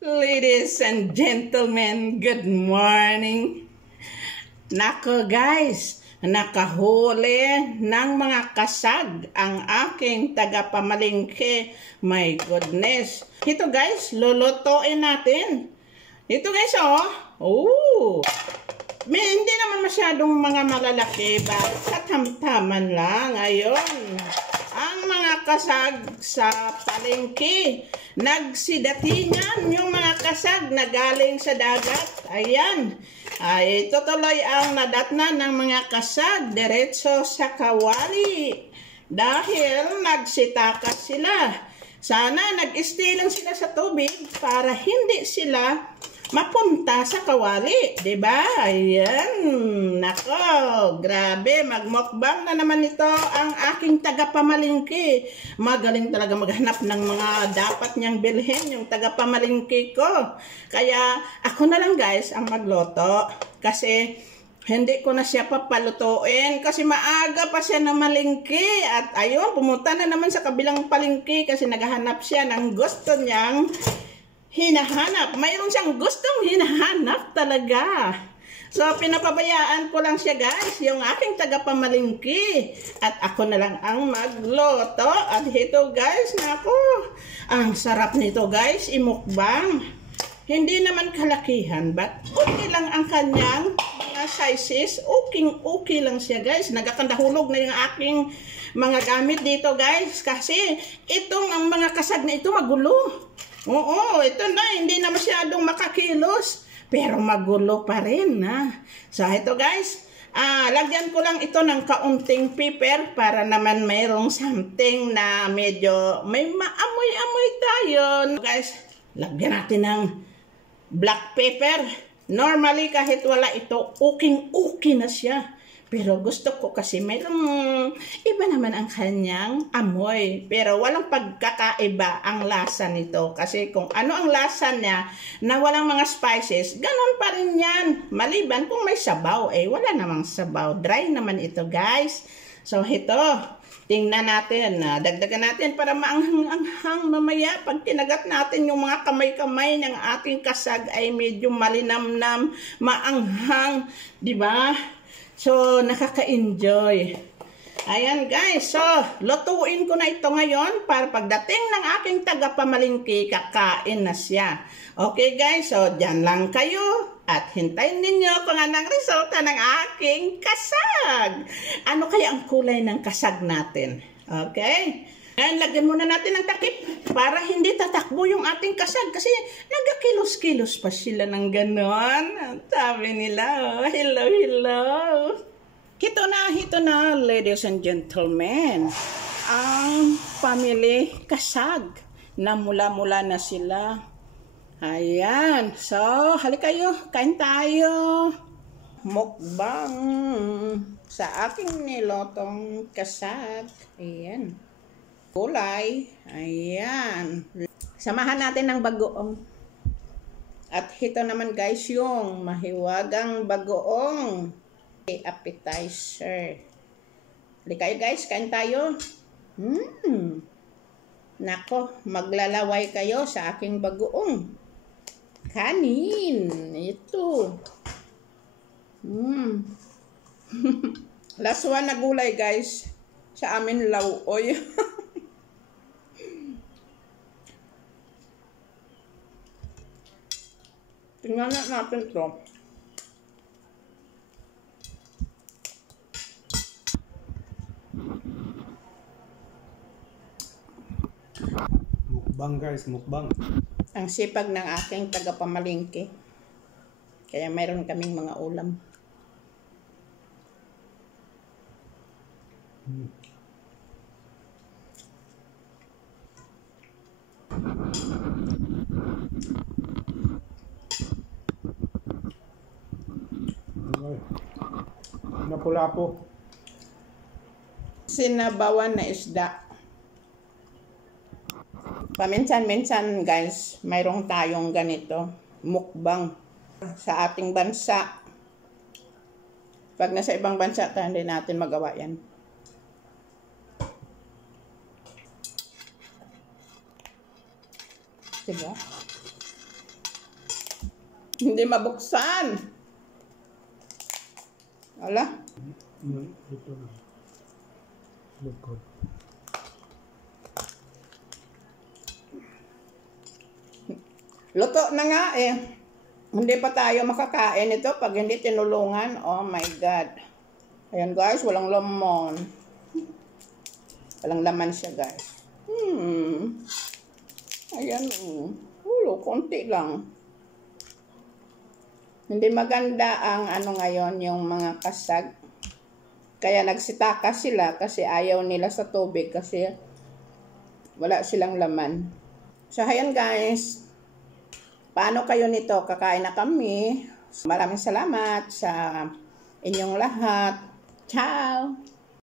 Ladies and gentlemen, good morning. Nako guys, nakahuli ng mga kasag ang aking tagapamalingke. My goodness. Ito guys, lulutuin natin. Ito guys, oh. Hindi naman masyadong mga malalaki, ba? Katamtaman lang. Ayun. Ang mga kasag sa palengke. Nagsidatingan yung mga kasag na galing sa dagat. Ayan. Ito tuloy ang nadatnan ng mga kasag diretso sa kawali. Dahil nagsitakas sila. Sana nag-stay lang sila sa tubig para hindi sila mapunta sa kawali, diba? Ayan, nako, grabe, magmukbang na naman ito ang aking tagapamalingki. Magaling talaga maghanap ng mga dapat niyang bilhin, yung tagapamalingki ko. Kaya ako na lang guys ang magloto kasi hindi ko na siya papalutuin kasi maaga pa siya na malingki. At ayun, pumunta na naman sa kabilang palingki kasi naghahanap siya ng gusto niyang hinahanap. Mayroon siyang gustong hinahanap talaga. So, pinapabayaan ko lang siya guys, yung aking tagapamalingki. At ako na lang ang magloto. At ito guys, naku, ang sarap nito guys, imukbang. Hindi naman kalakihan, but okay lang ang kanyang mga sizes. Okay lang siya guys. Nagkakandahulog na yung aking mga gamit dito guys. Kasi itong ang mga kasag na ito magulo. Oo, ito na, hindi na masyadong makakilos. Pero magulo pa rin, ha. So, ito guys, lagyan ko lang ito ng kaunting pepper para naman mayroong something na medyo may maamoy-amoy tayo. Guys, lagyan natin ng black pepper. Normally, kahit wala ito, okay na siya. Pero gusto ko kasi mayroong iba naman ang kanyang amoy. Pero walang pagkakaiba ang lasa nito. Kasi kung ano ang lasa niya na walang mga spices, ganun pa rin yan. Maliban kung may sabaw, wala namang sabaw. Dry naman ito guys. So ito, tingnan natin. Dagdagan natin para maanghang mamaya. Pag tinagat natin yung mga kamay-kamay ng ating kasag ay medyo malinamnam, maanghang. Diba? So, nakaka-enjoy. Ayan guys, so, lutuin ko na ito ngayon para pagdating ng aking tagapamalingki, kakain na siya. Okay guys, so, dyan lang kayo at hintayin ninyo kung anong resulta ng aking kasag. Ano kaya ang kulay ng kasag natin? Okay? Ngayon, lagyan muna natin ng takip para hindi tatakbo yung ating kasag kasi nagkakilos-kilos pa sila ng ganon. Sabi nila, hello. Hito na, ladies and gentlemen, ang family kasag na mula-mula na sila. Ayan, so, halika kayo, kain tayo. Mukbang sa aking nilotong kasag. Ayan. Kulay. Ayan. Samahan natin ng bagoong. At ito naman guys yung mahiwagang bagoong appetizer. Halika kayo guys, kain tayo. Nako, maglalaway kayo sa aking bagoong. Kanin. Ito. Last one na gulay guys. Sa amin lauoy. Tingnan natin ito. Mukbang guys, mukbang. Ang sipag ng aking tagapamalingki. Kaya mayroon kaming mga ulam. Napu-lapo. Sinabawan na isda. Paminsan-minsan guys, mayroong tayong ganito, mukbang sa ating bansa. Pag nasa ibang bansa, hindi natin magawa yan. Diba? Hindi mabuksan. Wala. Ito na. Lukod. Luto na nga eh. Hindi pa tayo makakain ito pag hindi tinulungan. Oh my God. Ayan guys, walang laman. Walang laman siya guys. Ayan. Konti lang. Hindi maganda ang ano ngayon, yung mga kasag. Kaya nagsitaka sila kasi ayaw nila sa tubig kasi wala silang laman. So ayan guys. Paano kayo nito? Kakain na kami. Maraming salamat sa inyong lahat. Ciao!